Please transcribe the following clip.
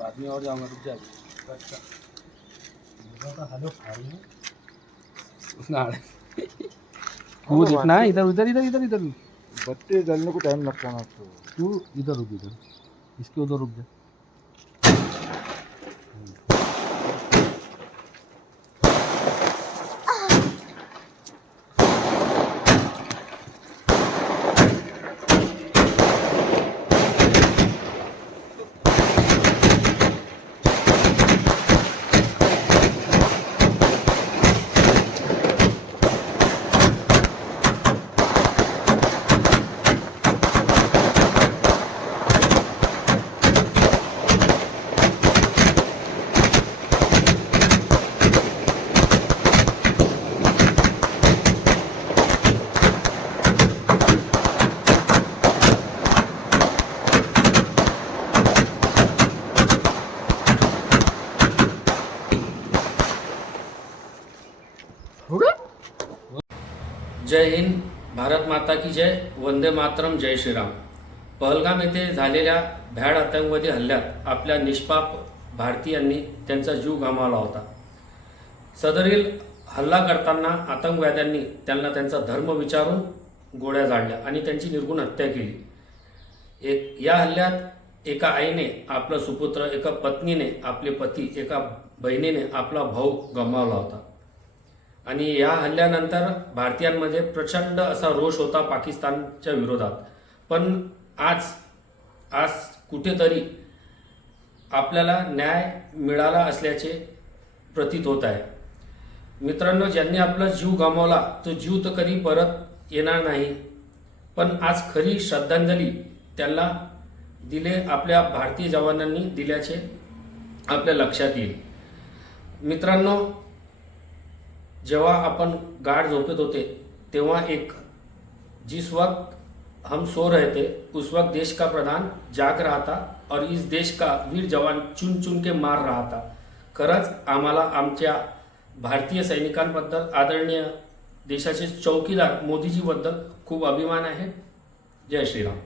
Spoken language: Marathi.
बाद में और जाऊंगा, रुक जाएगी। तू देखना इधर उधर इधर इधर इधर बत्ती जलने को टाइम लगता ना तो तू इधर रुक, इधर इसके उधर रुक जा। जय हिंद, भारत माता की जय, वंदे मातरम, जय श्रीराम। पहलगाम येथे झालेल्या भ्याड आतंकवादी हल्ल्यात आपल्या निष्पाप भारतीयांनी त्यांचा जीव गमावला होता। सदरील हल्ला करताना आतंकवाद्यांनी त्यांना त्यांचा धर्म विचारून गोळ्या झाडल्या आणि त्यांची निर्गुण हत्या केली। या हल्ल्यात एका आईने आपला सुपुत्र, एका पत्नीने आपले पती, एका बहिणीने आपला भाऊ गमावला होता। आणि या हल्ल्यानंतर भारतीयांमध्ये प्रचंड असा रोष होता पाकिस्तानच्या विरोधात। पण आज कुठेतरी आपल्याला न्याय मिळाला असल्याचे प्रतीत होत आहे। मित्रांनो, ज्यांनी आपला जीव गमावला तो जीव तर कधी परत येणार नाही, पण आज खरी श्रद्धांजली त्यांना दिले आपल्या भारतीय जवानांनी दिल्याचे आपल्या लक्षात येईल। मित्रांनो, जेव्हा अपन गाढ झोपेत होते तेव्हा जिस वक्त हम सो रहे थे उस वक्त देश का प्रधान जाग रहा था और इस देश का वीर जवान चुन चुन के मार रहा था। खरंच आम्हाला आमच्या भारतीय सैनिकांबद्दल, आदरणीय देशाचे चौकीदार मोदीजीबद्दल खूप अभिमान आहे। जय श्रीराम।